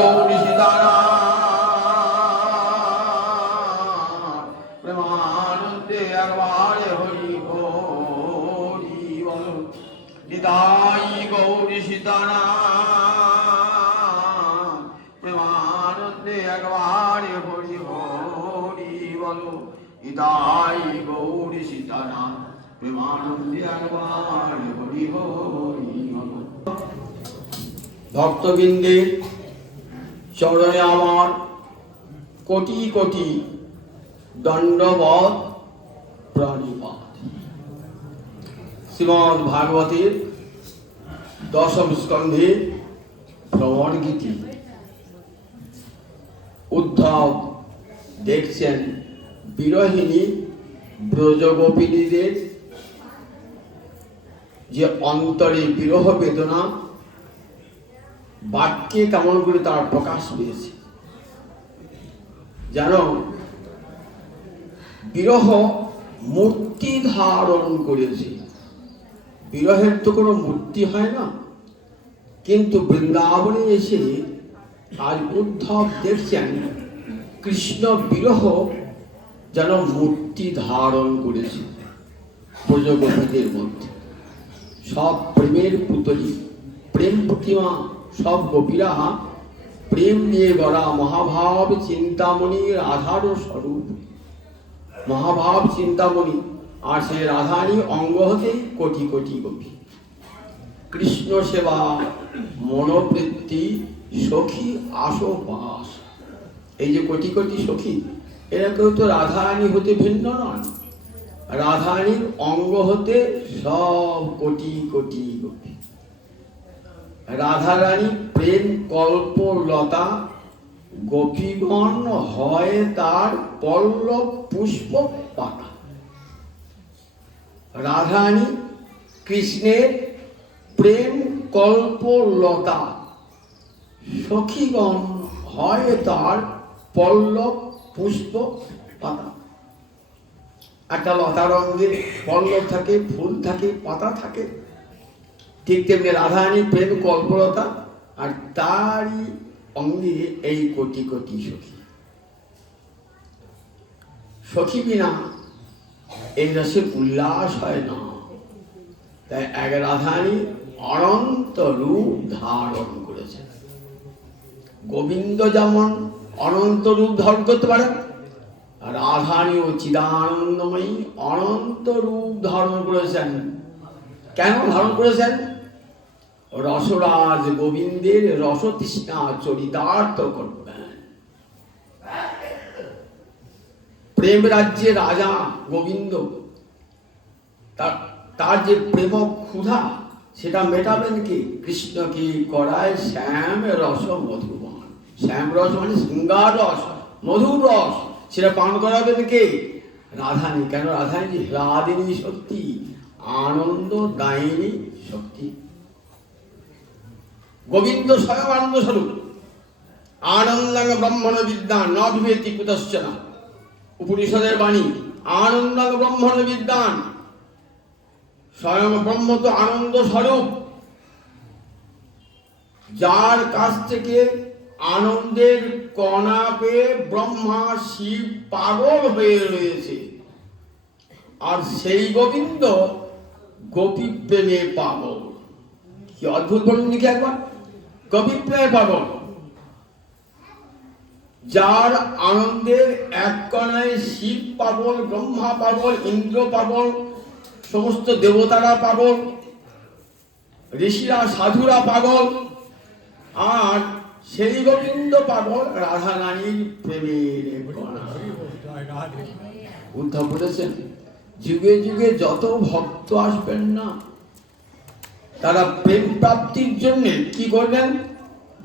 গৌরী সীতানাথ প্রেমানন্দে একবারে হরি হরি বল। নিতাই গৌরী সীতানাথ প্রেমানন্দে একবারে হরি হরি বল। নিতাই গৌরী সীতানাথ প্রেমানন্দে একবারে হরি হরি বল। ভক্তবৃন্দের চরণে আমার কোটি কোটি দণ্ডবৎ প্রণিপাত। শ্রীমদ্ ভাগবতের দশম স্কন্ধে ভ্রমণ গীতি। উদ্ধব দেখছেন বিরহিণী ব্রজগোপিনীদের যে অন্তরে বিরহ বেদনা বাক্যে কেমন করে তার প্রকাশ পেয়েছে। যেন বিরহ মূর্তি ধারণ করেছে। বিরহের তো কোনো মূর্তি হয় না, কিন্তু বৃন্দাবনে এসে আজ উদ্ধব দেখছেন কৃষ্ণ বিরহ যেন মূর্তি ধারণ করেছে ব্রজগোপীদের মধ্যে। সব প্রেমের পুতলি, প্রেম প্রতিমা, সব গোপীরা প্রেম নিয়ে গড়া মহাভাব চিন্তামণি রাধার স্বরূপ। মহাভাব চিন্তামণি আর সে রাধারই অঙ্গ হতেই কোটি কোটি গোপী। কৃষ্ণ সেবা মনোবৃত্তি সখী আশোবাস, এই যে কোটি কোটি সখী, এরা কেউ তো রাধারানী হতে ভিন্ন নন। রাধারানীর অঙ্গ হতে সব কোটি কোটি গোপী। রাধারানী প্রেম কল্পলতা, গোপীগণ হয় তার পল্লব পুষ্প পাতা। রাধারানী কৃষ্ণের প্রেম কল্পলতা, সখীগণ হয় তার পল্লব পুষ্প পাতা। একটা লতার অঙ্গে পল্লব থাকে, ফুল থাকে, পাতা থাকে, ঠিক তেমনি রাধারানী প্রেম কল্পলতা, আর তারই অঙ্গে এই কোটি কোটি সখী। সখী বিনা এই রসের উল্লাস হয় না। তাই এক রাধারানী অনন্ত রূপ ধারণ করেছেন। গোবিন্দ যেমন অনন্ত রূপ ধারণ করতে পারেন, রাধারানীও চিদানন্দময়ী অনন্ত রূপ ধারণ করেছেন। কেন ধারণ করেছেন? রসরাজ গোবিন্দের রসতৃষ্ণা চরিতার্থ করবেন। প্রেম রাজ্যে রাজা গোবিন্দ, তার যে প্রেম ক্ষুধা সেটা মেটাবেন কি? কৃষ্ণকে করায় শ্যাম রস মধুবান। শ্যাম রস মানে শৃঙ্গার রস, মধুর রস, সেটা পান করাবেন কে? রাধারানী। কেন? রাধারানী হ্লাদিনী শক্তি, আনন্দ দায়িনী শক্তি। গোবিন্দ স্বয়ং আনন্দ স্বরূপ। আনন্দাং ব্রহ্মণ বিদ্যা ন বিভেতি কুতশ্চন। উপনিষদের বাণী, আনন্দাং ব্রহ্মণ বিদ্যান। স্বয়ং ব্রহ্ম তো আনন্দ স্বরূপ। যার কাছ থেকে আনন্দের কণা পেয়ে ব্রহ্মা শিব পাগল হয়ে রয়েছে, আর সেই গোবিন্দ গোপী প্রেমে পাগল। কি অদ্ভুত বলুন দেখি একবার। গোপী প্রেমে পাগল। যার আনন্দের এক কণায় শিব পাগল, ব্রহ্মা পাগল, ইন্দ্র পাগল, সমস্ত দেবতারা পাগল, ঋষিরা সাধুরা পাগল, আর সেই গোবিন্দ পাগল রাধারানীর প্রেমের কণা। উদ্ধব বলেছেন, যুগে যুগে যত ভক্ত আসবেন না, তারা প্রেম প্রাপ্তির জন্য কি করবেন?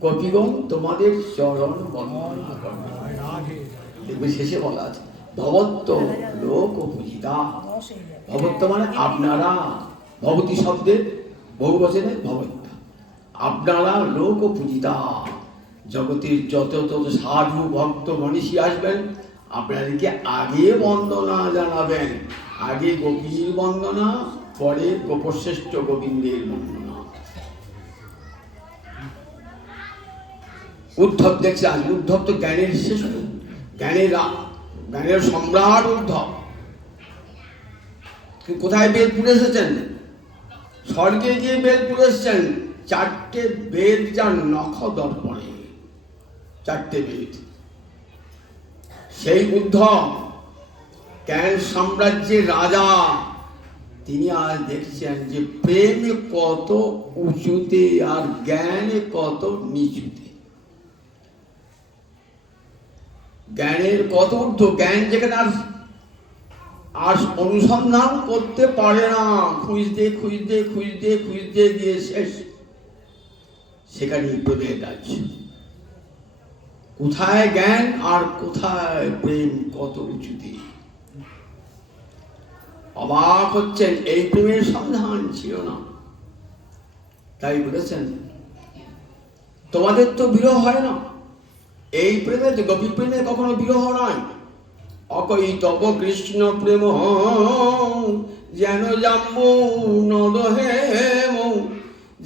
গোপীগণ তোমাদের চরণ বন্দনা করবেন। দেখবে শেষে বলা আছে, ভবত্ব লোক পূজিতা। ভবত্ব মানে আপনারা, ভবতী শব্দের বহু বচনে ভবত্ব। আপনারা লোক পূজিতা, জগতের যত তত সাধু ভক্ত মনীষী আসবেন, আপনাদেরকে আগে বন্দনা জানাবেন। আগে গোপীর বন্দনা, পরে গোপশ্রেষ্ঠ গোবিন্দের বন্দনা। উদ্ধব দেখছে, আজ উদ্ধব তো জ্ঞানের শেষ, জ্ঞানের সম্রাট উদ্ধব। কোথায় বেদ পড়ে এসেছেন? স্বর্গে গিয়ে বেদ পড়ে এসেছেন। 4টে বেদ যার নখ দর্পণে, 4টে বেদ। সেই উদ্ধব জ্ঞান সাম্রাজ্যের রাজা, তিনি আজ দেখছেন যে প্রেম কত উঁচুতে আর জ্ঞান কত নিচুতে। জ্ঞানের কত ঊর্ধ্ব, জ্ঞান যেখানে আর অনুসন্ধান করতে পারে না, খুঁজতে খুঁজতে খুঁজতে খুঁজতে দিয়ে শেষ, সেখানেই প্রেমের রাজ্য। কোথায় জ্ঞান আর কোথায় প্রেম, কত উঁচুতে। অবাক হচ্ছেন, এই প্রেমের সন্ধান ছিল না। তাই বলেছেন তোমাদের তো বিরহ হয় না। এই প্রেমে, গোপী প্রেমে কখনো বিরহ নয়। অকই তব কৃষ্ণ প্রেম যেন জাম্বু নদ হেম,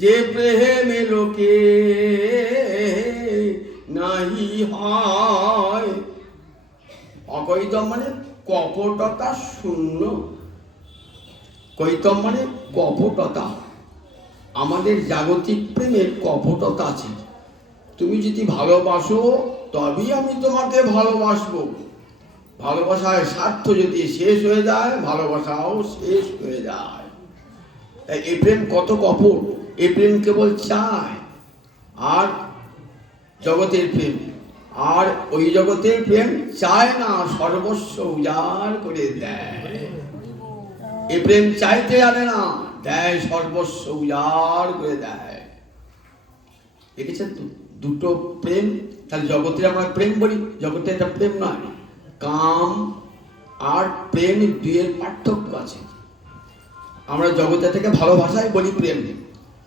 যে প্রেমে লোকে নাহি হয়। অকৈতম মানে কপটতা শূন্য, কৈতম মানে কপটতা। আমাদের জাগতিক প্রেমের কপটতা আছে। তুমি যদি ভালোবাসো তবেই আমি তোমাকে ভালোবাসবো। ভালোবাসার স্বার্থ যদি শেষ হয়ে যায়, ভালোবাসাও শেষ হয়ে যায়। তাই এই প্রেম কত কপট। এই প্রেম কেবল চায়, আর জগতের প্রেম, আর ওই জগতের প্রেম চায় না, সর্বস্ব উজাড় করে দেয়। এই প্রেম চাইতে জানে না, দেয় সর্বস্ব উজাড় করে দেয়। দেখেছেন তো দুটো প্রেম। তাহলে জগতে আমরা প্রেম বলি, জগতে এটা প্রেম নয়। কাম আর প্রেম দুইয়ের পার্থক্য আছে। আমরা জগতে থেকে ভালোবাসায় বলি প্রেম,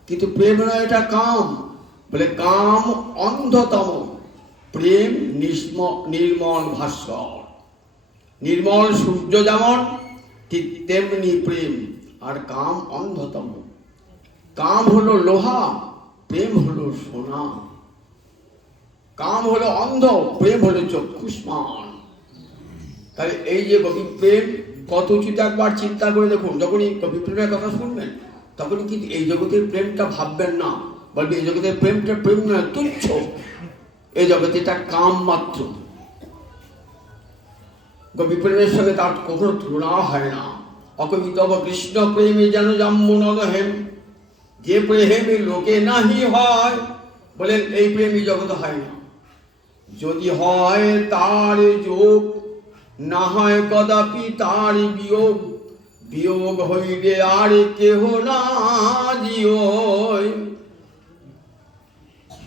কিন্তু প্রেম নয়, এটা কাম। বলে কাম অন্ধতম, প্রেম নির্মল ভাস্কর। নির্মল সূর্য যেমন, ঠিক তেমনি প্রেম। আর কাম অন্ধতম। কাম হলো লোহা, প্রেম হলো সোনা। কাম হলো অন্ধ, প্রেম হলো চক্ষুষ্মান। তাহলে এই যে গোপী প্রেম কত উচিত, একবার চিন্তা করে দেখুন। যখনই গোপী প্রেমের কথা শুনবেন, তখনই কিন্তু এই জগতের প্রেমটা ভাববেন না। বলবে এই জগতের প্রেমটা প্রেম নয়, তুচ্ছ। এই জগতে এটা কাম মাত্র। গোপী প্রেমের সঙ্গে তার কখনো তুলনা হয় না। অকবিতব কৃষ্ণ প্রেমে যেন জাম্বু নদ হেম, যে প্রেমে লোকে নাহি হয়। বলেন এই প্রেমই জগতে হয় না। যদি হয় তার যোগ, না হয় কদাপি তার বিয়োগ। বিয়োগ হইলে আর কেহ না জিও।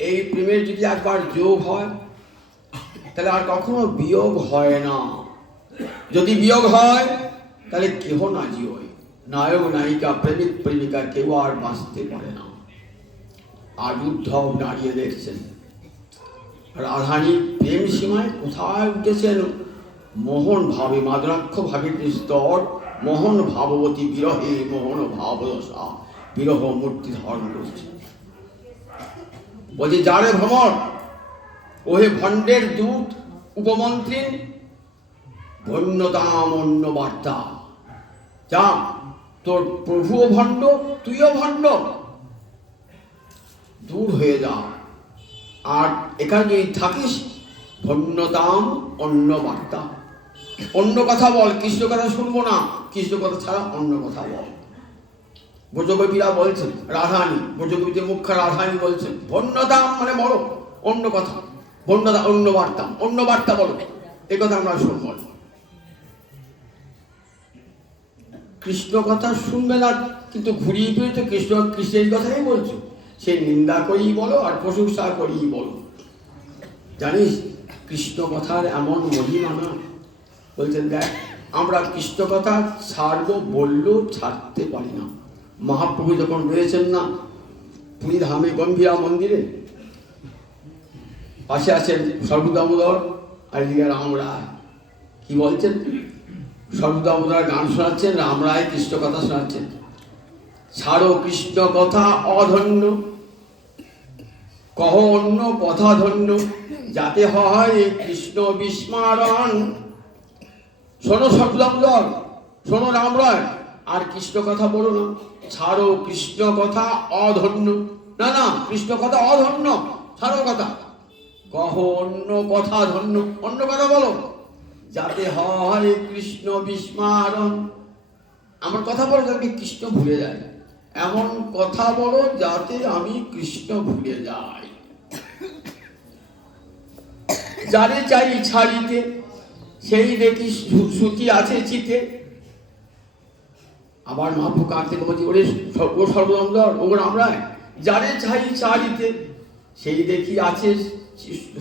এই প্রেমের যদি একবার যোগ হয়, তাহলে আর কখনো বিয়োগ হয় না। যদি বিয়োগ হয়, তাহলে কেহ না জিও। নায়ক নায়িকা, প্রেমিক প্রেমিকা কেউ আর বাঁচতে পারে না। আর উদ্ধব দাঁড়িয়ে দেখছেন রাধানী প্রেম সীমায় কোথায় উঠেছেন। মোহন ভাবে, মাদরাক্ষ ভাবের স্তর। মোহন ভাববতী বিরহে মোহন ভাবদশা, বিরহ মূর্তি ধারণ করছে। বলছে যারে ভ্রমর, ওহে ভণ্ডের দূত উপমন্ত্রী, ধন্যতাম অন্য বার্তা। যা, তোর প্রভুও ভণ্ড, তুইও ভণ্ড, দূর হয়ে যা। আর এখানে যদি থাকিস, ধন্যতাম অন্য বার্তা। অন্য কথা বল, কৃষ্ণ কথা শুনবো না। কৃষ্ণ কথা ছাড়া অন্য কথা বল। ব্রজকবিরা বলছেন, রাধানী, ব্রজকবিদের মুখ্য রাধানী বলছেন, ধন্যতাম মানে বলো, অন্য কথা। ধন্যতা অন্য বার্তা, অন্য বার্তা বলো, এ কথা আমরা শুনবো। কৃষ্ণ কথা শুনবে না, কিন্তু ঘুরিয়ে ফিরে তো কৃষ্ণের কথাই বলছো। সে নিন্দা করেই বলো আর প্রশংসা করেই বলো। জানিস কৃষ্ণ কথার এমন মহিমা না। বলছেন দেখ, আমরা কৃষ্ণ কথা ছাড়বো বললেও ছাড়তে পারি না। মহাপ্রভু যখন রয়েছেন না পুরী ধামে গম্ভীরা মন্দিরে, পাশে আছেন সর্বদামোদর আর এদিকে রামরায়। কি বলছেন? সর্বদামোদর গান শোনাচ্ছেন, রামরায় কৃষ্ণ কথা শোনাচ্ছেন। ছাড়ো কৃষ্ণ কথা অধন্য, কহ অন্য কথা ধন্য, যাতে হয় কৃষ্ণ বিস্মারণ। শোনো সর্বদল, শোনো রামরায়, আর কৃষ্ণ কথা বলো না, ছাড়ো কৃষ্ণ কথা অধন্য। না না, কৃষ্ণ কথা অধন্য, ছাড়ো কথা, কহ অন্য কথা ধন্য, অন্য কথা বলো, যাতে হয় কৃষ্ণ বিস্মারণ। আমার কথা বলো যাতে কৃষ্ণ ভুলে যায়, এমন কথা বলো যাতে আমি কৃষ্ণ ভুলে যাই। যারে চাই ছাড়িতে, সেই দেখি শ্রুতি আছে চিতে। আবার মহাপ্রভু কাঁদতে বলছি, ওরে সর্বদন্দর ও রামরায়, যারে চাই ছাড়িতে, সেই দেখি আছে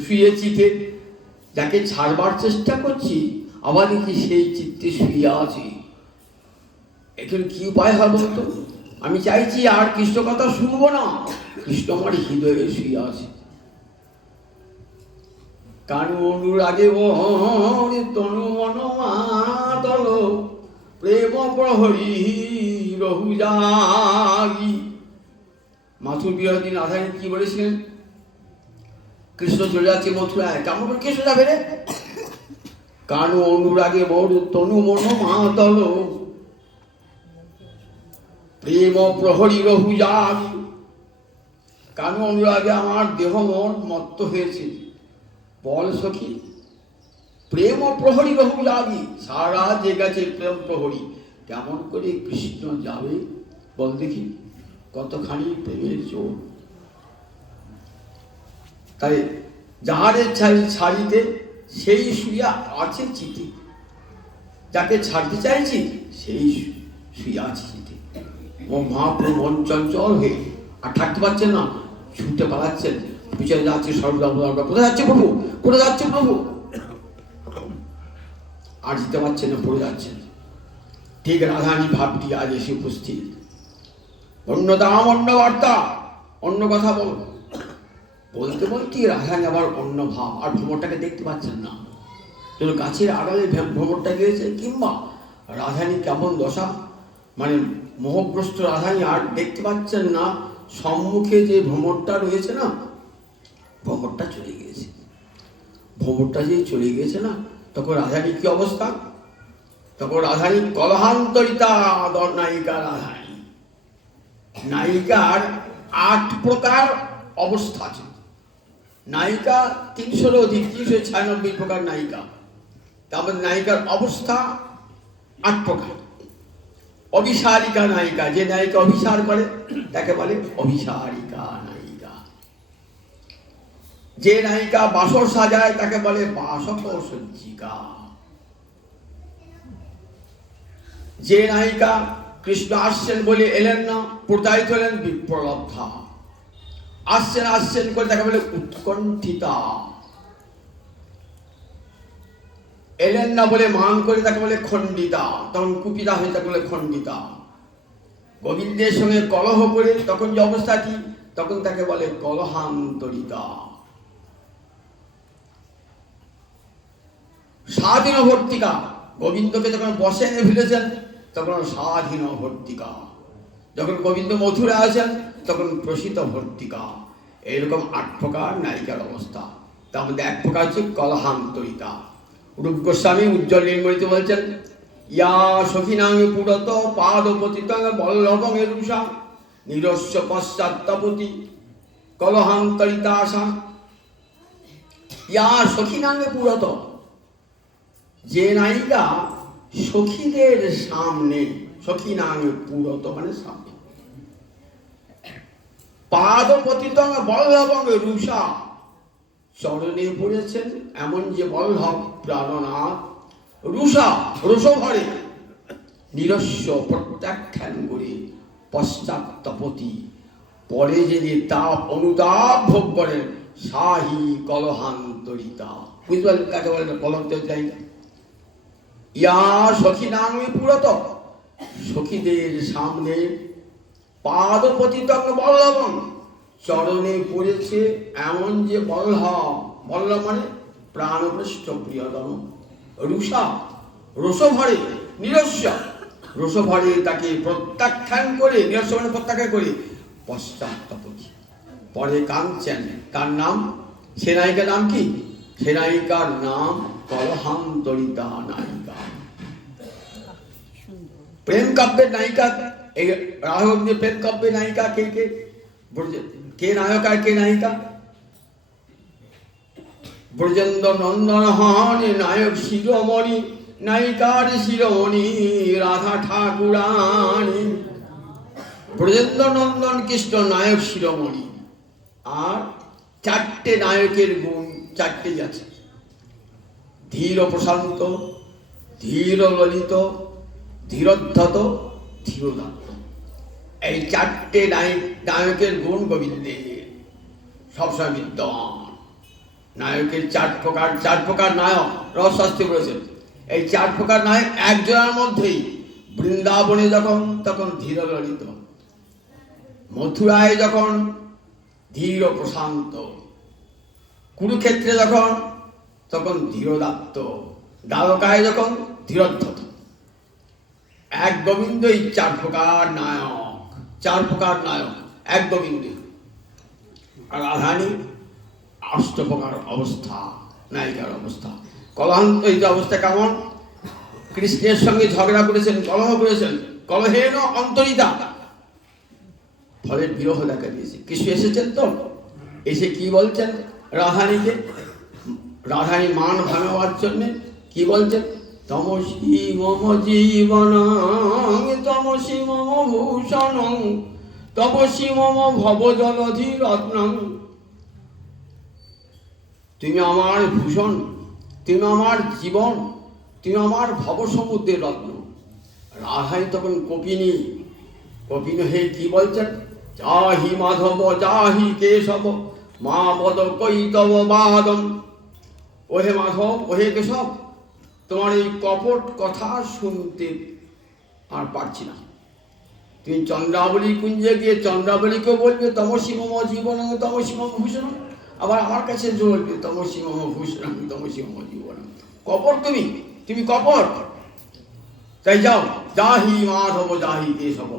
শুয়ে চিতে। যাকে ছাড়বার চেষ্টা করছি, আবার দেখি সেই চিত্তে শুয়ে আছে। এখানে কি উপায় হয় বলতো? আমি চাইছি আর কৃষ্ণ কথা শুনবো না, কৃষ্ণ আমার হৃদয়ে শুয়ে আছে। কানু অনুরাগে বহরে তনু মন মাতল, প্রেম প্রহরী রহু জাগি। মাথুর বিরোধী রাধারানী কি বলেছিলেন? কৃষ্ণ চলে যাচ্ছে মথুরায়, কেমন করে কৃষ্ণ যাবে রে? কানু অনুরাগে বহর তনু মন মাতল, প্রেম প্রহরী রহু জাগি। কানু অনুরাগে আমার দেহ মন মত্ত হয়েছে। বল সখী, প্রেম প্রহরী রহু জাগি, সারা যে গেছে প্রেম প্রহরী, কেমন করে কৃষ্ণ যাবে বল দেখি? কতখানি প্রেমের জোর। তাই যাহারে ছাড়িতে, সেই শুইয়া আছে চিতে। যাকে ছাড়তে চাইছি, সেই শুয়ে আছে চিতে। ও মহাপ্রভু মন চঞ্চল হয়ে আর থাকতে পারছেন না, ছুটে পালাচ্ছেন, পিছনে যাচ্ছে সর্বদা। কোথায় যাচ্ছে প্রভু, কোথায় যাচ্ছে প্রভু? আর যেতে পারছেন না, পড়ে যাচ্ছেন। ঠিক রাধারানী ভাবটি আজ এসে উপস্থিত। অন্য দাম, অন্য বার্তা, অন্য কথা বল। বলতে বলতে রাধারানী আবার অন্য ভাব, আর ভ্রমরটাকে দেখতে পাচ্ছেন না। যেন গাছের আড়ালে ভ্রমরটা গিয়েছে, কিংবা রাধারানী কেমন দশা, মানে মোহগ্রস্ত রাধারানী আর দেখতে পাচ্ছেন না সম্মুখে যে ভ্রমরটা রয়েছে না, ভ্রমরটা চলে গিয়েছে। ভ্রমরটা যে চলে গিয়েছে না, তখন রাধারানী কি অবস্থা? তখন রাধারানী কলহান্তরিতা নায়িকা রাধারানী। নায়িকার 8 প্রকার অবস্থা আছে। নায়িকা 300-এর অধিক, 396 প্রকার নায়িকা। তারপর নায়িকার অবস্থা 8 প্রকার। অভিসারিকা নায়িকা, যে নায়িকা অভিসার করে তাকে বলে অভিসারিকা নায়িকা। যে নায়িকা বাসর সাজায় তাকে বলে বাসক সজ্জিকা। যে নায়িকা কৃষ্ণ আসছেন বলে এলেন না, প্রতারিত হলেন, বিপ্রলব্ধা। আসছেন আসছেন করে তাকে বলে উৎকণ্ঠিতা। এলেন না বলে মান করে তাকে বলে খণ্ডিতা, তখন কুপিতা হয়ে তাকে বলে খণ্ডিতা। গোবিন্দের সঙ্গে কলহ করে তখন যে অবস্থাটি, তখন তাকে বলে কলহান্তরিতা। স্বাধীন ভর্তিকা, গোবিন্দকে যখন বসে এনে ফেলেছেন তখন স্বাধীন ভর্তিকা। যখন গোবিন্দ মথুরা আছেন তখন প্রসিত ভর্তিকা। এইরকম 8 প্রকার নায়িকার অবস্থা। তার মধ্যে 1 প্রকার হচ্ছে কলহান্তরিতা। রূপ গোস্বামী উজ্জ্বল নির্মলিতে বলছেন, ইয়া সখিনাং পুরত পাদপতিতং বল্লভং রুষা নিরস্য পশ্চাত্তপতি কলহান্তরিতা আশা। ইয়া সখিনাং পুরত, যে নায়িকা সখীদের সামনে, সখিনাং পুরত মানে সামনে, পাদপতিতং বল্লভং রুষা, চরণে পড়েছেন এমন যে বল্লভ প্রাণনাথ, রুষা রসভরে, নিরস্য প্রত্যাখ্যান করে পশ্চাত্তপতি, পরে যিনি তাপ অনুতাপ ভোগ করেন, সাহি কলহান্তরিতা। বুঝতে পারলেন কাকে বলেন কলহান্তরিতা? ইয়া সখী নামে পুরত, সখীদের সামনে পাদপতিতং বল্লভং, চরণে পড়েছে এমন যে বল্লভ, বল্লভ মানে প্রাণপৃষ্ঠ প্রিয়তম, রুষা রসভরে, নিরস্য রসভরে তাকে প্রত্যাখ্যান করে, নিরস্য মানে প্রত্যাখ্যান করে পশ্চাত্তপতি, পরে কাঁদছেন। কার নাম? সে নায়িকার নাম কি? সে নায়িকার নাম কলহান্তরিতা নায়িকা। প্রেম কাব্যের নায়িকা, এই রাঘবদের প্রেম কাব্যের নায়িকা কে কে? কে নায়ক আর কে নায়িকা? ব্রজেন্দ্র নন্দন হন নায়ক শিরোমণি, নায়িকার শিরোমণি রাধা ঠাকুরানী। ব্রজেন্দ্র নন্দন কৃষ্ণ নায়ক শিরোমণি। আর চারটে নায়কের গুণ চারটেই আছে: ধীর প্রশান্ত, ধীর ললিত, ধীরোদ্ধত, ধীরোদাত্ত। এই চারটে নায়কের গুণ গোবিন্দে সবসময় বিদ্যমান। নায়কের চার প্রকার নায়ক রসশাস্ত্রী বলেছেন। এই চার প্রকার নায়ক একজনের মধ্যেই। বৃন্দাবনে যখন তখন ধীর ললিত, মথুরায় যখন ধীর প্রশান্ত, কুরুক্ষেত্রে যখন তখন ধীরোদাত্ত, দ্বারকায় যখন ধীরোদ্ধত। এক গোবিন্দই চার প্রকার নায়ক, চার প্রকার নায়ক এক গোবিন্দ। আর রাধারানী অষ্ট প্রকার অবস্থা, নায়িকার অবস্থা। কলহান্তরিত অবস্থা কেমন? কৃষ্ণের সঙ্গে ঝগড়া করেছেন, কলহ করেছেন, কলহেন অন্তরিতা, ফলে বিরহ দেখা দিয়েছে। কৃষ্ণ এসেছেন তো, এসে কি বলছেন রাধারানীকে? রাধারানী মান ভাঙাবার জন্যে কি বলছেন? তমসি মম জীবনং, তমসি মম ভূষণং, তপসি মম ভব জলধি রত্নং। তুমি আমার ভূষণ, তুমি আমার জীবন, তুমি আমার ভবসমুদ্রের রত্ন। রাধাই তখন কপিনী, কপিনী হয়ে কি বলছেন? যাহি মাধব যাহি কেশব, মা বদ কৈতব বাদম। ওহে মাধব, ওহে কেশব, তোমার এই কপট কথা শুনতে আর পারছি না। তুমি চন্দ্রাবলী কুঞ্জে গিয়ে চন্দ্রাবলীকেও বলবে তমসি মম জীবন, তমসি মম ভূষণ, আবার আমার কাছে বলবে তমসি মম ভূষণ, তমসি মম জীবন। কপট তুমি, তুমি কপট। তাই যাও, যাহি মাধব যাহি কেশব,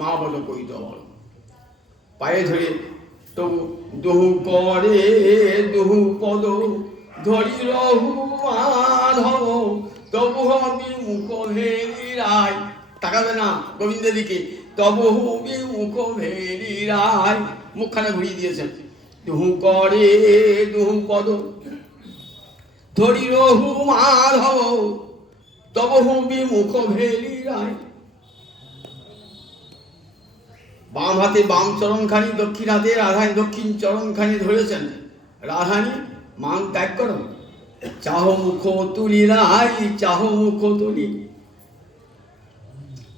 মা বদ কৈতব। পায়ে ধরে তবু দুহু করে দুহু পদ ধরি রহু মাধব, তবু হবি মুখ ভেরি রায়। তাকাবে না গোবিন্দের দিকে। তবু হবি মুখ ভেরি রায়, মুখখানে ঘুরিয়ে দিয়েছেন। দুহু করে দুহু পদ ধরি রহু মাধব, তবু হবি মুখ ভেরি রায়। বাম হাতে বাম চরণখানি, দক্ষিণ হাতে রাধারানী দক্ষিণ চরণখানি ধরেছেন। রাধারানী মান ত্যাগ করো, চাহ মুখ তুলি রাই, চাহ মুখ তুলি।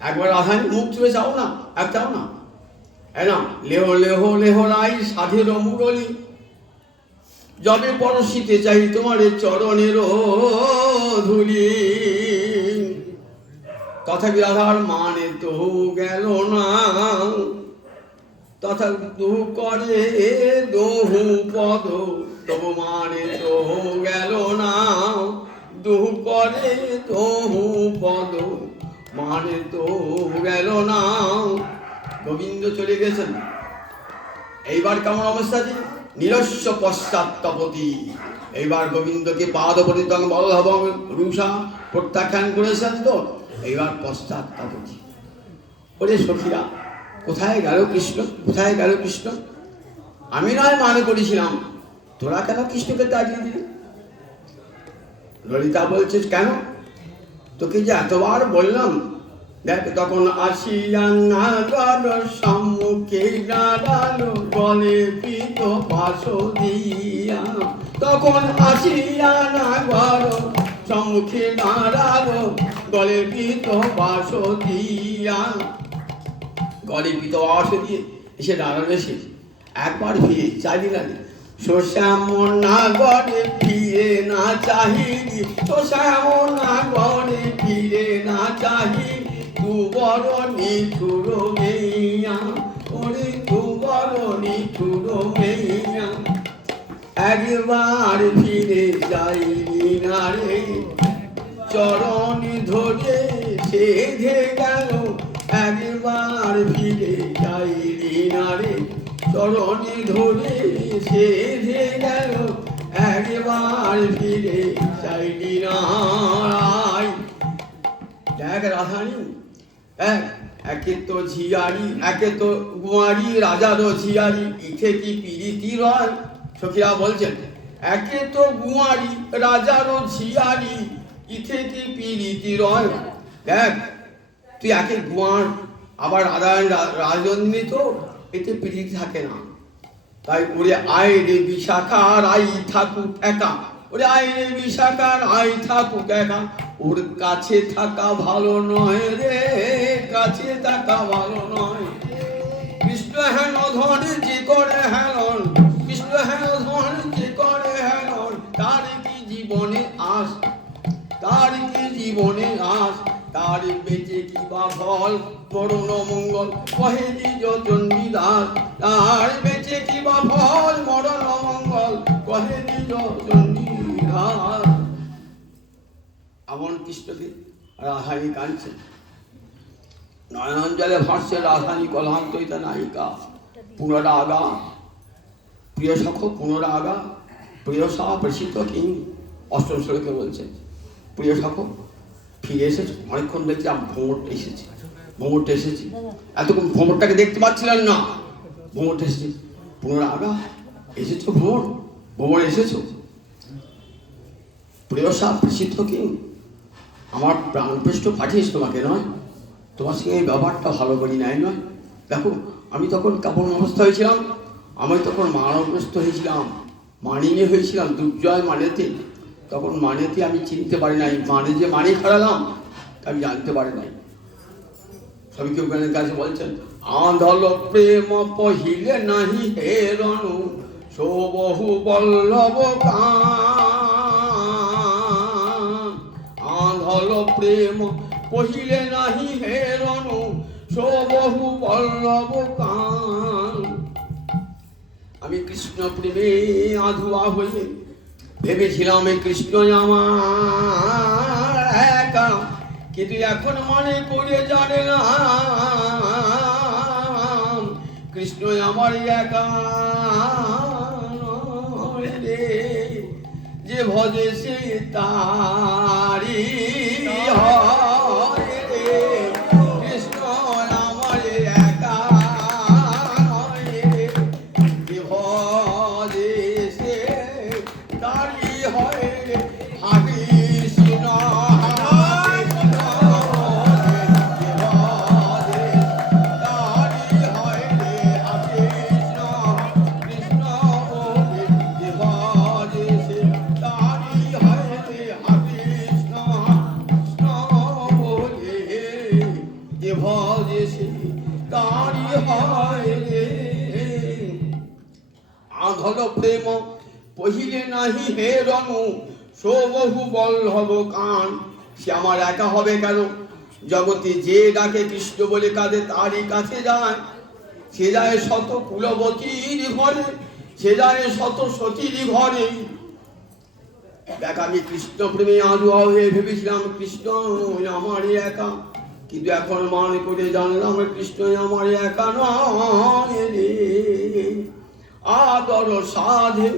একবার রাধারানী মুখ তুলে চাও না, এক চাও না, এলাম লেহ লেহ লেহ রাই সাধের মুরলি, যবে পরশিতে চাই তোমার চরণের ধুলি। তথাপি রাধার মানে তো গেল না, তথা দু করে দহু পদ, তবু মানে তো গেল না। দু করে দহু পদ, মানে তো গেল না। গোবিন্দ চলে গেছেন। এইবার কেমন অবস্থা? নিরস্ব পশ্চাৎপতি। এইবার গোবিন্দকে পাদপতিতং বল্লভং রুষা প্রত্যাখ্যান করেছেন তো, এইবার পশ্চাৎপতি। ওরে সখীরা, কোথায় গেল কৃষ্ণ, কোথায় গেল কৃষ্ণ? আমি নয় মানে করেছিলাম, তোরা কেন কৃষ্ণকে তাড়িয়ে দিলি? ললিতা বলছে কেন? তোকে যে এতবার বললাম। দেখ, তখন আসিয়া নাগর সম্মুখে দাঁড়ালো, গলে পিত পাশ দিয়া। তখন আসিয়া নাগর সম্মুখে দাঁড়ালো, গলে পিত পাশ দিয়া। গলে পিত পাশ দিয়ে এসে দাঁড়ালো। সে একবার ফিরে চাইলি না, শ্যাম নাগরে ফিরে না চাহিলি, তো শ্যাম নাগরে ফিরে না চাহি। তু বড় নিঠুর মেয়া, ওরে তু বড় নিঠুর মেয়া। একবার ফিরে যাইলি না রে, চরণ ধরে সেধে গেল। একবার ফিরে যাইলি না রে, চরণে ধরে সেধে গেল একবার ফিরে চাইলি না। দেখ রাধারানী, একে তো ঝিয়ারি, একে তো গুয়ারি, রাজারও ঝিয়ারি, ইথে কি পিরিতি রয়? সখীরা বলছেন একে তো গুয়ারি, রাজারও ঝিয়ারি, ইথে কি পিরিতি রয়। দেখ তুই একে গুয়ার, আবার রাজনী, তো এতে পিরিতি থাকে না। তাই ওরে আয় রে বিশাখার আই থাকুক একা, ওরে আয় রে বিশাখার আই থাকুক একা, ওর কাছে থাকা ভালো নয় রে, কাছে থাকা ভালো নয়। কৃষ্ণ হেন ধন যে করে হেলন, কৃষ্ণ হেন ধন যে করে হেলন, তার কি জীবনে আস, তার কি জীবনে আস, তার বেঁচে কি বা ফল মরণ মঙ্গল, কহে নিজ চণ্ডীদাস। তার বেঁচে কি বা ফল মরণ মঙ্গল, কহে নিজ চণ্ডীদাস। এমন কৃষ্ণকে রাধারানী কাঁদছে, নয়ন জলে ভাসছে রাধারানী কলহান্তরিতা নায়িকা। পুনরাগা প্রিয় সখ, পুনরাগা প্রিয় সা প্রসিদ্ধ কিং। অষ্টম শ্লোকে বলছে প্রিয় সখ ফিরে এসেছে। অনেকক্ষণ দেখছিলাম ভ্রমরটা এসেছে, ভ্রমরটা এসেছে, এতক্ষণ ভ্রমরটাকে দেখতে পাচ্ছিলেন না, ভ্রমরটা এসেছে। পুনরাগা এসেছো ভ্রমর, ভ্রমর এসেছো। প্রিয় সা প্রসিদ্ধ কিং, আমার প্রাণপৃষ্ঠ পাঠিয়েছ তোমাকে নয়, তোমার সঙ্গে এই ব্যবহারটা ভালো করি নাই নয়। দেখো আমি তখন কেমন অবস্থা হয়েছিলাম, আমি তখন মানবগ্রস্ত হয়েছিলাম, মানিয়ে হয়েছিলাম দুর্জয় মানেতে। তখন মানেতে আমি চিনতে পারি নাই, মানে যে মানি খাড়ালাম আমি জানতে পারি নাই। সবই কেউ কাছে বলছেন আঁধল প্রেম পহিলে নাহি হে রণু, সবহু বল্লভ কান। আঁধল প্রেম পহিলে নাহি হে রণু, সবহু বল্লভ কান। আমি কৃষ্ণ প্রেমে আধুয়া হয়ে ভেবেছিলাম এই কৃষ্ণ আমার একা, কিন্তু এখন মনে করে জানে না কৃষ্ণ আমার একা রে, যে ভজে সে তারি হয় রে। কৃষ্ণ আমার একা রে, যে ভজে সে তারি হয় রে। হাবি সিনা আঁধল প্রেম পহিলে নাহি হে রণু, সবহু বল্লভ কান। সে আমার একা হবে কেন? জগতে যে ডাকে কৃষ্ণ বলে কাঁদে তারই কাছে যায়। সে যায় শত কুলবতীর ঘরে, সে যায় শত সতীর ঘরে। দেখ আমি কৃষ্ণ প্রেমে আধুয়া হয়ে ভেবেছিলাম কৃষ্ণ আমার একা, কিন্তু এখন মনে করে জানলাম কৃষ্ণ আমার একা নয় রে। আদর সাধে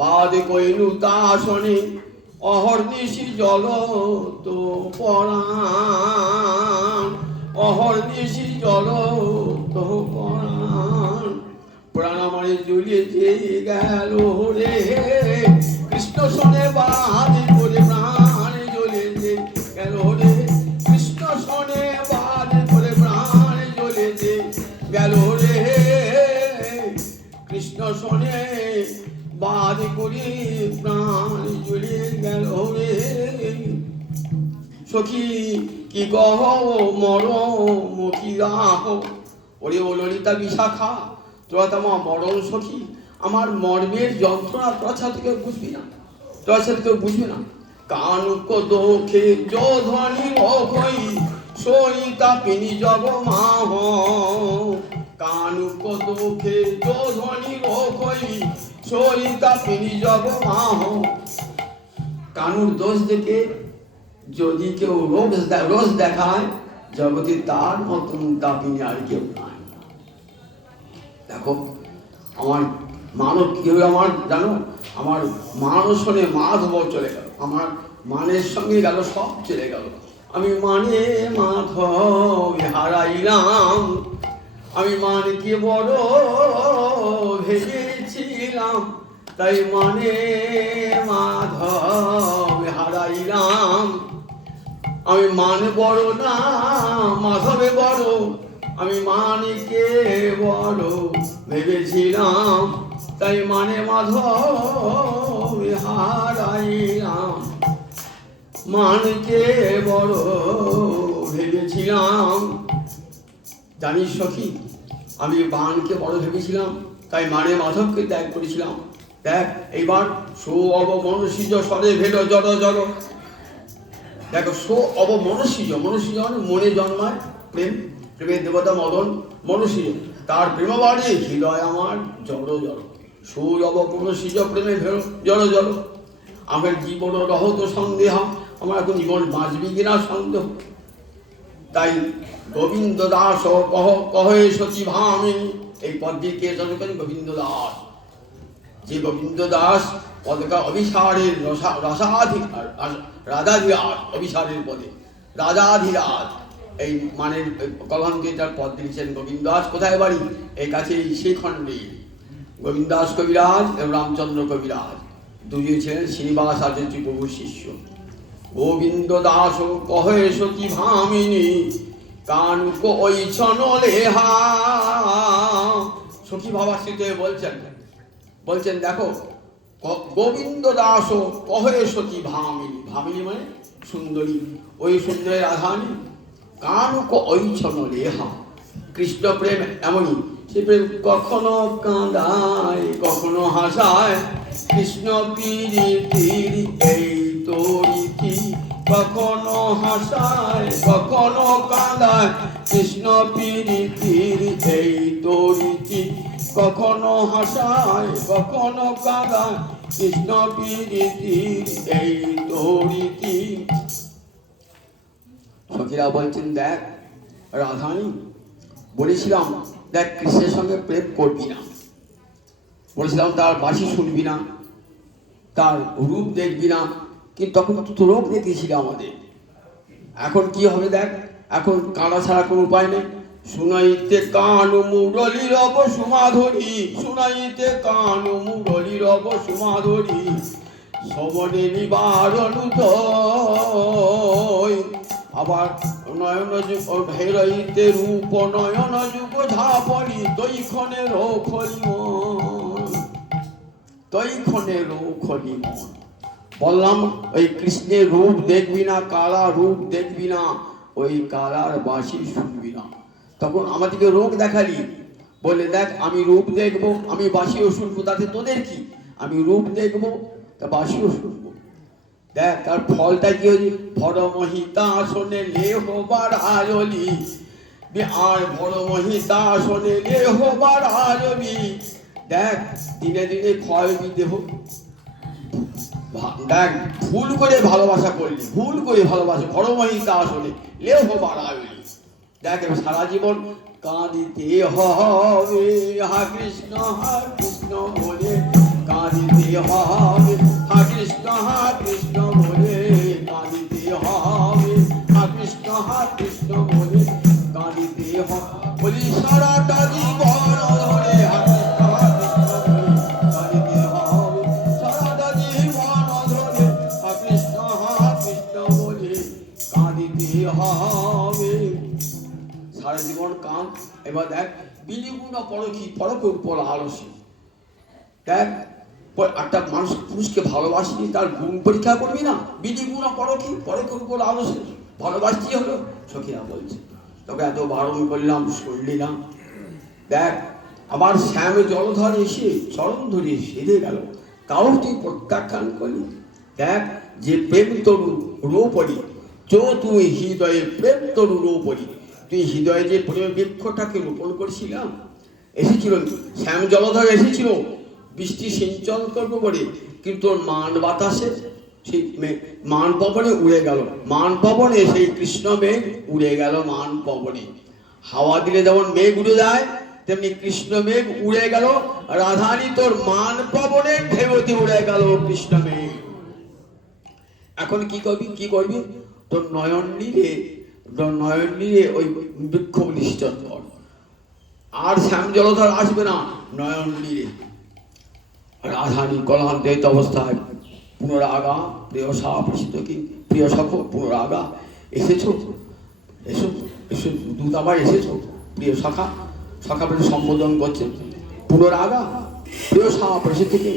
বাদ কইনু তাসনে, অহর্নিশি জল তো পরাণ, অহর্নিশি জল তো পরাণ। প্রাণ আমারে জ্বলিয়েছে গেল রে, কৃষ্ণ শোনে বাদ করে প্রাণ জ্বলেছে গেল রে। কৃষ্ণ শোনে বাদ করে প্রাণ জ্বলেছে গেল রে। কৃষ্ণ শোনে বাদ করে প্রাণ জ্বলে গেল রে। সখী কি কহ মর মুখী রাহ, ওরে ও ললিতা বিশাখা, তোরা তো আমার মরণ সখী, আমার মর্মের যন্ত্রণা তোরা ছাড়া কেউ বুঝবি না, তোরা ছাড়া কেউ বুঝবে না। কানুক দোখে যোধনি অঘই, সইতা পিনি জগ মাহ। কানুক দোখে যোধনি অঘই, সইতা পিনি জগ মাহ। কানুর দোষ দেখে যদি কেউ রোজ দেখায়, জগতে তার মতন তাপিনী আর কেউ নাই। দেখো আমার মানব কি হলো, আমার জানো, আমার মানও শোনে মাধব চলে গেল, আমার মানের সঙ্গে গেল, সব চলে গেল। আমি মানে মাধব হারাইলাম, আমি মানকে বড় ভেবেছিলাম, তাই মানে মাধব হারাইলাম। আমি মান বড় না মাধবে বড়, আমি মানকে বড় ভেবেছিলাম, তাই মানে মাধব হারাইলাম। মানকে বড় ভেবেছিলাম, জানিস সখী, আমি বানকে বড় ভেবেছিলাম, তাই মানে মাধবকে ত্যাগ করেছিলাম। দেখ এইবার সো অবমনসিজ সদে ভেদ জড় জড়। দেখো সো অবমনসিজ, মনসিজ মানে মনে জন্মায় প্রেম, প্রেমের দেবতা মদন মনসিজ, তার প্রেম বাড়ি হৃদয় আমার জড় জড়। সো অবমনসিজ প্রেমে জড় জড়। আমার জীবন রহত সন্দেহ, আমার এখন জীবন বাঁচবি কিনা সন্দেহ। তাই গোবিন্দ দাস কহে সতী ভামিনী, এই পদ্মে কে জনকেন গোবিন্দ দাস। যে গোবিন্দ দাস পদকা অভিসারের রসাধিকার, রাজাধিরাজ, অভিসারের পদে রাজাধিরাজ, এই মানে কলঙ্কে তার পদ দিয়েছেন গোবিন্দ দাস। কোথায় বাড়ি? এই কাছেই শ্রীখণ্ডে। গোবিন্দ দাস কবিরাজ এবং রামচন্দ্র কবিরাজ দুজন ছিলেন শ্রীনিবাস আচার্য প্রভুর শিষ্য। গোবিন্দ দাস কহে সতী ভামিনী, কানুক ওই ছনলেহা। সখী ভাবাশ্রিতে বলছেন দেখো, গোবিন্দ দাস কহে সতী ভামিনী, ভামিনী মানে সুন্দরী, ওই সুন্দরী রাধানী। কানুক ওই ছনলেহা, কৃষ্ণ প্রেম এমনই, সে প্রেম কখনো কাঁদায় কখনো হাসায়। কৃষ্ণ প্রীতির এই তরিতি, কখনো হাসায় কখনো কাঁদায়। কৃষ্ণ প্রীতির এই তরিতি, কখনো হাসায় কখনো কাঁদায়। কৃষ্ণ প্রীতির এই তরিতি। সখীরা বলছেন দেখ রাধানী, বলেছিলাম দেখ কৃষ্ণের সঙ্গে প্রেম করবি না, বলেছিলাম তার বাঁশি শুনবি না, তার রূপ দেখবি না, কিন্তু তখন তো রূপ দেখেছিল আমাদের। এখন কি হবে দেখ, এখন কাঁদা ছাড়া কোনো উপায় নেই। শুনাইতে কানু মুরলি রব সুমাধুরী, শুনাইতে কানু মুরলি রব সুমাধুরী। সবনে নিবারণ আবার নয়ন যুগ হেরাইতে রূপ, নয়ন যুগ ঝাপনি, তৈক্ষণে রোখলি মন, তৈক্ষণে রোখলি মন। বললাম ওই কৃষ্ণের রূপ দেখবি না, কালা রূপ দেখবি না, ওই কালার বাঁশি শুনবি না। তখন আমাদেরকে রোগ দেখালি, বলে দেখ আমি রূপ দেখবো, আমি বাঁশিও শুনবো, তাতে তোদের কি? আমি রূপ দেখবো, তা বাঁশিও শুনবো। দেখ তার ফলটা কি হয়েছে, বড় মহিতা শোনে লেহবার আজলি, আর বড় মহিতা শোনে লেহবার আজলি। দেখ দিনে দিনে ক্ষয় দেহ, দেখ ভুল করে ভালোবাসা করলি, ভুল করে ভালোবাসা, বড় মহিতা শোনে লেহবার আজলি। দেখ সারা জীবন কাঁদিতে হবে, হা কৃষ্ণ বলে কাঁদিতে হবে, হা কৃষ্ণ বলে কাঁদিতে হবে, হা কৃষ্ণ বলে কাঁদিতে হবে। বলি সারাটা জীবন ধরে হা কৃষ্ণ হবে, সারাটা জীবন ধরে হা কৃষ্ণ বলে কাঁদিতে হবে। সারা জীবন কাঁদ। এবার দেখ বিলিগুণ পরখি, পরকের উপর আলসী। দেখ একটা মানুষ পুরুষকে ভালোবাসি, তার গুণ পরীক্ষা করবি না, বিলিগুণ পরখি, পরকের উপর আলসী। ভালোবাসছি হলো, সখীরা বলছে। তোকে এত বারণ করলাম, শুনলি না। দেখ আবার শ্যাম জলধর এসে চরণ ধরে সেধে গেল, কারো তুই প্রত্যাখ্যান করলি। দেখ যে প্রেম তরু রূপরি, চো তুই হৃদয়ে প্রেম তরু রূপরি, তুই হৃদয়ে যে প্রেম বৃক্ষটাকে রোপণ করেছিলাম, এসেছিল শ্যাম জলধর এসেছিল বৃষ্টি সিঞ্চন করবো বলে, কিন্তু তোর মান বাতাসে সেই মান পবনে উড়ে গেল, মান পবনে সেই কৃষ্ণ মেঘ উড়ে গেল মান পবনে। হাওয়া দিলে যেমন মেঘ উড়ে যায়, তেমনি কৃষ্ণ মেঘ উড়ে গেল, রাধারানী তোর মান পাবনের ঢেউতে উড়ে গেল কৃষ্ণ মেঘ। এখন কি করবি তোর নয়ন নিরে ওই বৃক্ষ নিশ্চন কর। আর শ্যাম জলধর আসবে না, নয়ন নিরে। রাধারানী কলহান্তিত অবস্থায় পুনরাগা প্রিয় সাপরিচিত কি প্রিয় সখ পুনরাগা, এসেছো, এসো এসো দূত আবার এসেছো, প্রিয় সখা বলে সম্বোধন করছেন। পুনরাগা প্রিয় সাপরিচিত কি,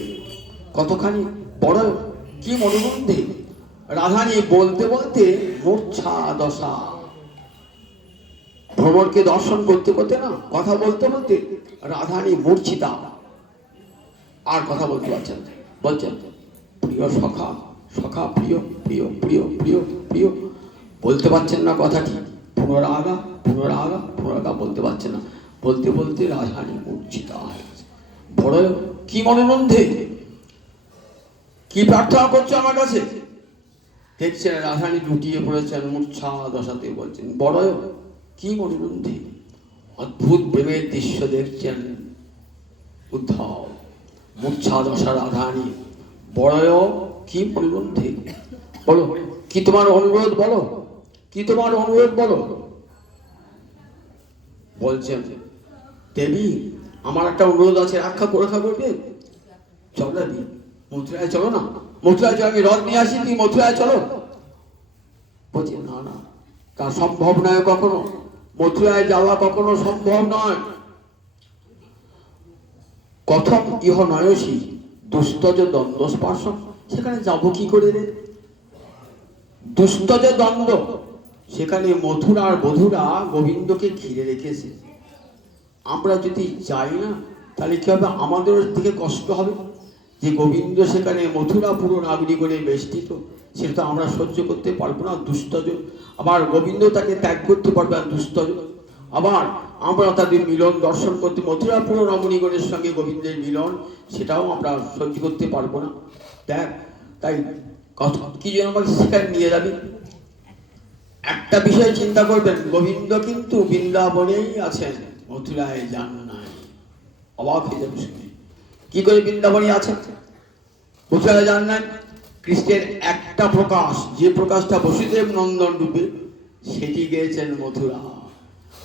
কতখানি বড় কি মনোবন্ধে। রাধারানী বলতে বলতে মূর্ছা দশা, ভ্রমরকে দর্শন করতে করতে না, কথা বলতে বলতে রাধারানী মূর্ছিতা, আর কথা বলতে পারছেন। বলছেন প্রিয় সখা প্রিয় প্রিয় প্রিয় প্রিয় প্রিয়, বলতে পারছেন না কথাটি। পুনরাগা বলতে পারছেন না। বলতে বলতে রাধারানী মূর্ছিতা হয়েছে। বড় কি মনোবন্ধে, কি প্রার্থনা করছো আমার কাছে। দেখছেন রাধারানী লুটিয়ে পড়েছেন মূর্ছা দশাতে। বলছেন বড় কি মনোবন্ধে, অদ্ভুত প্রেমের দৃশ্য দেখছেন উদ্ধব। মূর্ছা দশা রাধারানী, বড় কি মনোবন্ধে। বলো কি তোমার অনুরোধ, বলো কি তোমার অনুরোধ বলো। বলছেন দেবী আমার একটা অনুরোধ আছে, রক্ষা করবে। চলো দেবী মথুরায় চলো না, মথুরায় চলো, আমি রথ নিয়ে আসি, তুমি মথুরায় চলো। বলছি না তা সম্ভব নয়, কখনো মথুরায় যাওয়া কখনো সম্ভব নয়। কথম ইহ নয়সী দুস্তজ দ্বন্দ্ব স্পর্শ, সেখানে যাবো কি করে রে। দুস্তজ দ্বন্দ্ব, সেখানে মথুরার বধূরা গোবিন্দকে ঘিরে রেখেছে। আমরা যদি যাই না তাহলে কি হবে, আমাদের দিকে কষ্ট হবে যে গোবিন্দ সেখানে মথুরা পুরো নাগরী করে বেষ্টিত, সেটা তো আমরা সহ্য করতে পারবো না। দুস্তজ, আবার গোবিন্দ তাকে ত্যাগ করতে পারবে না, দুস্তজ। আবার আমরা তাদের মিলন দর্শন করতে, মথুরা পুরো রমণীগণের সঙ্গে গোবিন্দের মিলন, সেটাও আমরা সহ্য করতে পারবো না। দেখ তাই কি যেন আমাকে সেখানে নিয়ে যাবি। একটা বিষয় চিন্তা করবেন, গোবিন্দ কিন্তু বৃন্দাবনেই আছেন, মথুরায় যান নাই। অবাক হয়ে যাবে শুনে, কি করে বৃন্দাবনে আছেন, মথুরায় যান নাই। কৃষ্ণের একটা প্রকাশ, যে প্রকাশটা বসুদেব নন্দন রূপে, সেটি গিয়েছেন মথুরা।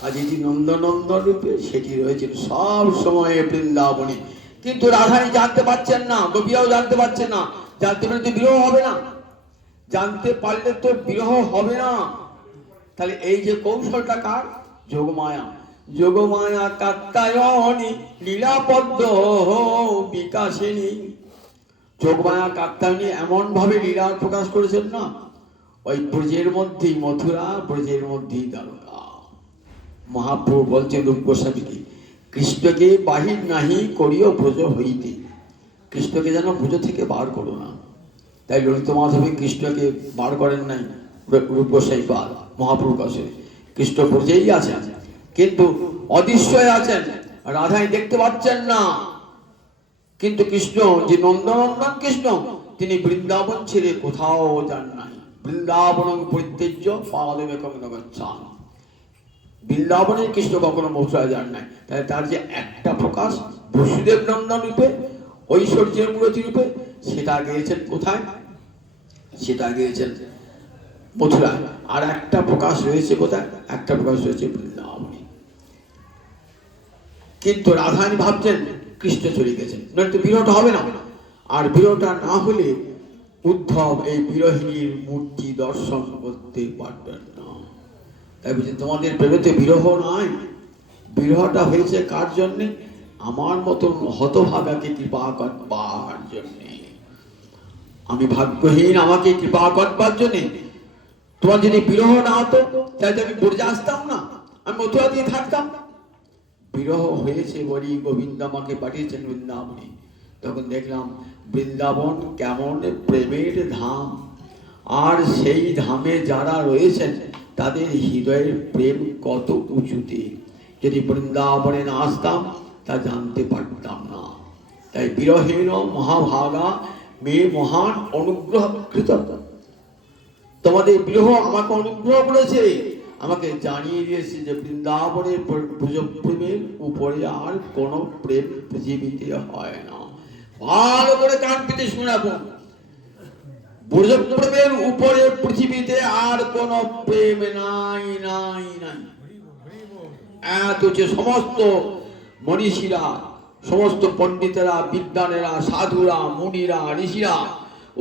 আর যেটি নন্দনন্দন রূপে, সেটি রয়েছেন সব সময় বৃন্দাবনে। কিন্তু রাধারানী জানতে পারছেন না, গোপীরাও জানতে পারছেন না। জানতে পারলে তো বিরহ হবে না, জানতে পারলে তো বিরহ হবে না। তাহলে এই যে কৌশলটা কার, যোগমায়া কাত্তায়নী লীলাপদ্ম বিকাশিনী। যোগমায়া কাত্তায়নী এমন ভাবে লীলা প্রকাশ করেছেন না, ওই ব্রজের মধ্যেই মথুরা, ব্রজের মধ্যেই দ্বারকা। মহাপ্রভু বলছেন রূপ গোস্বামীকে, কৃষ্ণকে বাহির নাহি করিও ব্রজ হইতে, কৃষ্ণকে যেন ব্রজ থেকে বার করো না। তাই ললিত মাধবী কৃষ্ণকে বার করেন নাই, রূপ গোস্বামী পাল মহাপ্রভুর কাছে। কৃষ্ণ ব্রজেই আছেন, কিন্তু অদৃশ্যই আছেন, রাধাই দেখতে পাচ্ছেন না। কিন্তু কৃষ্ণ যে নন্দনন্দন কৃষ্ণ, তিনি বৃন্দাবন ছেড়ে কোথাও যান নাই। বৃন্দাবন পরিত্যজ্য পাদমেকং ন গচ্ছামি। বৃন্দাবনের কৃষ্ণ কখনো মথুরায় যান নাই। তাহলে তার যে একটা প্রকাশ বসুদেব নন্দন রূপে, ঐশ্বর্যের মূর্তি রূপে, সেটা গিয়েছেন কোথায়, সেটা গিয়েছেন মথুরায়। আর একটা প্রকাশ রয়েছে কোথায়, একটা প্রকাশ রয়েছে বৃন্দাবনে। কিন্তু রাধারানী ভাবছেন কৃষ্ণ চলে গেছেন, নয়তো বিরহটা হবে না। আর বিরহটা না হলে উদ্ধব এই বিরহিনীর মূর্তি দর্শন করতে পারবেন না। তাই বলছেন তোমাদের প্রেমেতে বিরহ নাই, বিরহটা হয়েছে কার জন্যে, আমার মতন হতভাগাকে কৃপা করবার জন্যে। আমি ভাগ্যহীন, আমাকে কৃপা করবার জন্যে। তোমার যদি বিরহ না হতো তাহলে আমি ব্রজে আসতাম না, আমি মথুরা দিয়ে থাকতাম। বিরহ হয়েছে বলি গোবিন্দ আমাকে পাঠিয়েছেন বৃন্দাবনে। তখন দেখলাম বৃন্দাবন কেমন প্রেমের ধাম, আর সেই ধামে যারা রয়েছেন তাদের হৃদয়ের প্রেম কত উঁচুতে। যদি বৃন্দাবনে না আসতাম তা জানতে পারতাম না। তাই বিরহীন মহাভাগা মেয়ে মহান অনুগ্রহ কৃত। তোমাদের বিরহ আমাকে অনুগ্রহ করেছে, আমাকে জানিয়ে দিয়েছে যে বৃন্দাবনের ব্রজপ্রেমের উপরে আর কোনো প্রেম পৃথিবীতে হয় না। ভালো করে কান পেতে শোনাবো, ব্রজপ্রেমের উপরে পৃথিবীতে আর কোনো প্রেম নাই নাই নাই। এত যে সমস্ত মনীষীরা, সমস্ত পণ্ডিতেরা, বিদ্বানেরা, সাধুরা, মুনিরা, ঋষিরা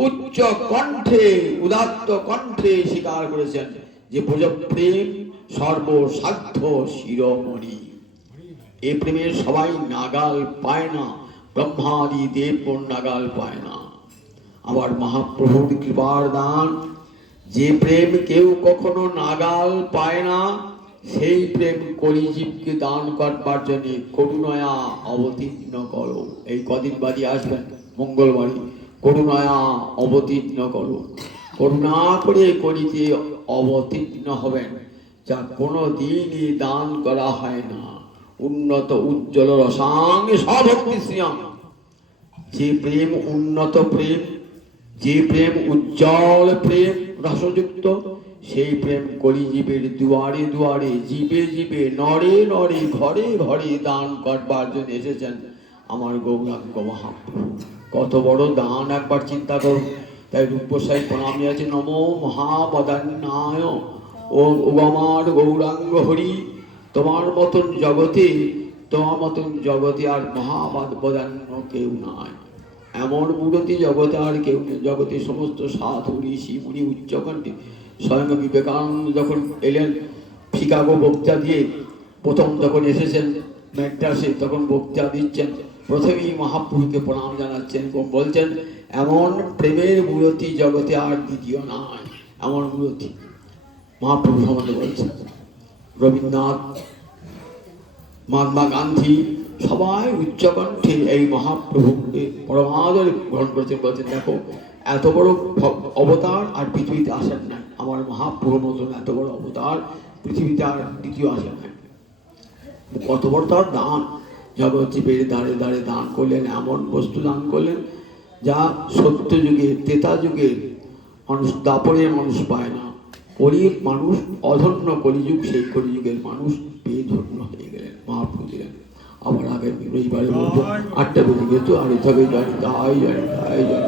উচ্চ কণ্ঠে, উদাত্ত কণ্ঠে স্বীকার করেছেন যে ব্রজপ্রেম সর্বসাধ্য শিরোমণি। এ প্রেমের সবাই নাগাল পায় না, ব্রহ্মাদি দেব নাগাল পায় না। আবার মহাপ্রভুর কৃপার দান, যে প্রেম কেউ কখনো নাগাল পায় না, সেই প্রেম কলিজীবকে দান করবার জন্য করুণায়া অবতীর্ণ করো। এই কদিন বাদে আসবেন মঙ্গলবারে, করুণায়া অবতীর্ণ করো। করুণা করে কলিতে অবতীর্ণ হবেন, যা কোনো দিনই দান করা হয় না। উন্নত উজ্জ্বল রসাঙ্গে সভক্তি শ্রিয়াম। যে প্রেম উন্নত প্রেম, যে প্রেম উজ্জ্বল প্রেম রসযুক্ত, সেই প্রেম কলিজীবের দুয়ারে দুয়ারে, জীবে জীবে, নরে নরে, ঘরে ঘরে দান করবার জন্য এসেছেন আমার গৌরাঙ্গ মহাপ্রভু। কত বড় দান একবার চিন্তা করুন। তাই রূপসাই প্রণাম আছে, নমো মহাবদান্যায়। ও আমার গৌরাঙ্গ হরি, তোমার মতন জগতে, তোমার মতন জগতে আর মহাবদান্য কেউ নাই। এমন মূরতি জগতে আর কেউ নেই। জগতে সমস্ত সাধু ঋষি মুনি উচ্চকণ্ঠে, স্বয়ং বিবেকানন্দ যখন এলেন শিকাগো বক্তৃতা দিয়ে, প্রথম যখন এসেছেন ম্যাড্রাসে, তখন বক্তৃতা দিচ্ছেন, প্রথমেই মহাপ্রভুকে প্রণাম জানাচ্ছেন এবং বলছেন এমন প্রেমের মূরতি জগতে আর দ্বিতীয় নাই। এমন মূরতি মহাপ্রভু সম্বন্ধে বলছেন। রবীন্দ্রনাথ, মহাত্মা গান্ধী সবাই উচ্চকণ্ঠে এই মহাপ্রভুকে পরমাদরে গ্রহণ করেছেন। বলছেন দেখো, এত বড় অবতার আর পৃথিবীতে আসেন নাই। আমার মহাপ্রভুর মতন এত বড় অবতার পৃথিবীতে আর দ্বিতীয় আসেন নাই। কত বড় তার দান, জগৎ জীবের দাঁড়ে দাঁড়ে দান করলেন, এমন বস্তু দান করলেন যা সত্য যুগে, ত্রেতা যুগে মানুষ, দাপরের মানুষ পায় না। কলির মানুষ অধন্য, কলিযুগ সেই কলিযুগের মানুষ পেয়ে ধন্য হয়ে গেলেন, মহাপ্রভু দিলেন। আবার আগে রবিবারে বলবো 8টা বেজে গেছো, আর এভাবে জানি তাই জানি তাই জানি।